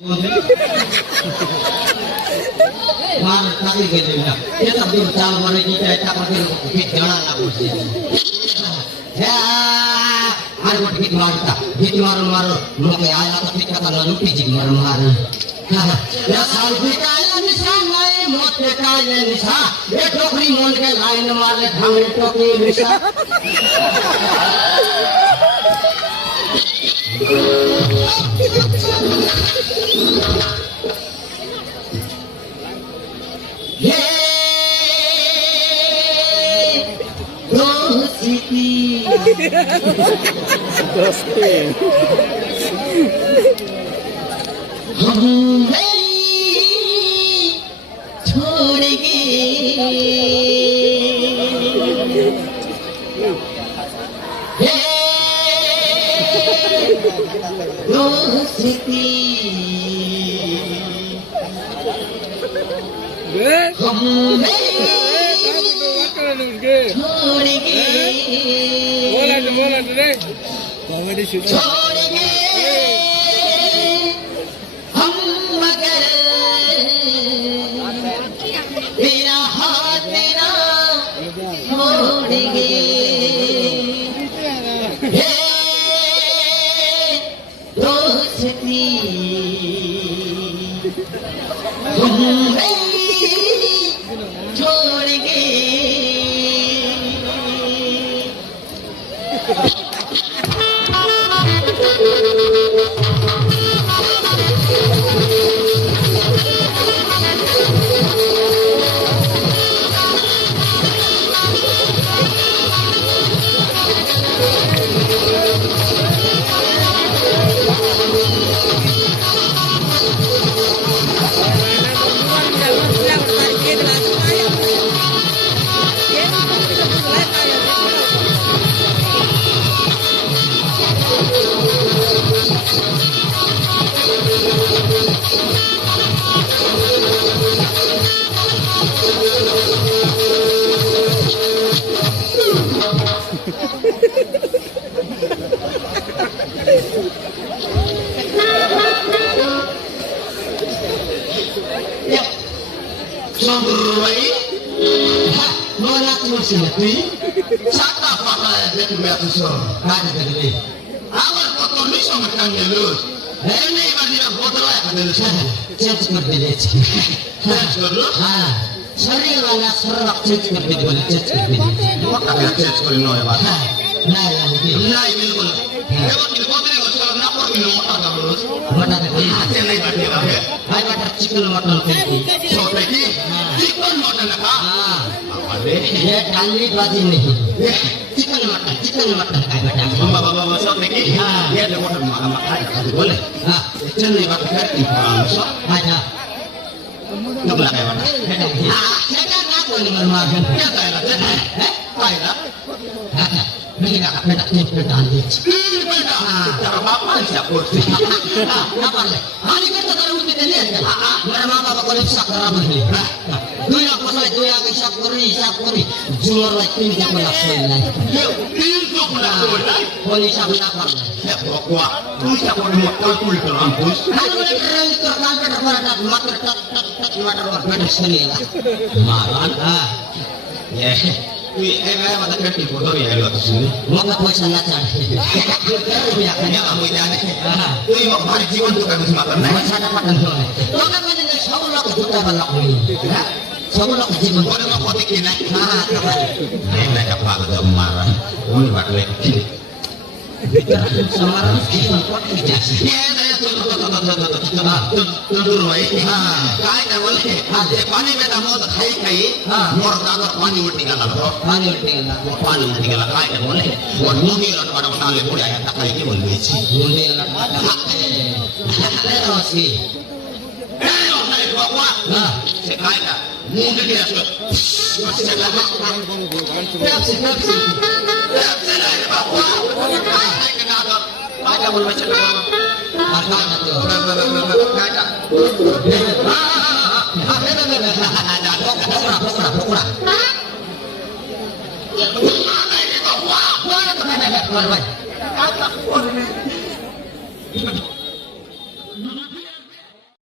मार ताकि के देना ये सब दूर चाल मारे की चाहता पर के जाना ना बोलते या हर वक्त गीत मारो लोग आया तो ठीक था ना लुटी जी मारो या साल भी काया निशान नहीं मौत के काया निशान ये टोकरी मोल के लाइन मारे ढंग टोकरी निशान ये दोस्ती हम छोड़ हम मगर तेरा हाथ तेरा छोड़ेंगे दोस्ती हम छोड़ेंगे Saka pakala dia biar tusuk, kan jadi. Awal kotor ni sama kan gelus. Ini bagian kotor lah kan gelus. Cek berbeda. Cek berbeda. Sering orang serak cek berbeda. Cek berbeda. Maka dia cek berbeda ya pak. Nah yang ini. Nah ini pun. Lewat di kotor ni kalau napor ini motor tak gelus. Mana ada? Cek lagi bagian apa? Hai baca cikul motor pergi. So pergi. Cikul motor nak. ये डाली बाजी नहीं chicken mutton काय बेटा बाबा सब देखी ये देखो खाई बोले हां चिकन नहीं बात करती सो आजा कब लगा बेटा हां क्या ना बोली मरवा क्या कहला है कहला अच्छा नहीं ना बेटा चिकन डाल दे बेटा तेरा बाप क्या बोलती ना बोले हां ये तो करूं के लिए हां मेरा मां बाप को रिक्शा खराब नहीं दुनिया pasal dunia hisap kuri jual lagi dia melakukan lagi itu melakukan polisi melakukan ya pokoknya tu siapa yang melakukan kulit kampus kalau mereka itu sampai terpada mata tak mata berbeda sekali lah malan ya mata kerja foto ya lo sini mau nggak boleh sangat ya kamu jangan itu mau balik jiwa tuh kamu semakan masa makan tuh lo kan menjadi seolah kita melakukan Semua nak jimat boleh nak potik ini. Ini apa ada marah. Ini bakal ini. Semarang jimat potik jadi. Ya turun lagi. Kaya dah boleh. Pani beta mau tak kai. Mor tak pani utingan lah. Pani utingan lah. Kaya dah boleh. Wan mungkin lah pada pasal boleh ayat tak kai boleh beci. Mungkin lah pada. Lepas ni. Saya bawa. Sekaya. Mungkin dia sudah masih jalan. Berapa? Lagi bawa. Saya kenapa? Ada boleh macam mana? Ada tu. Ada. Pokok. Lagi bawa. Mana?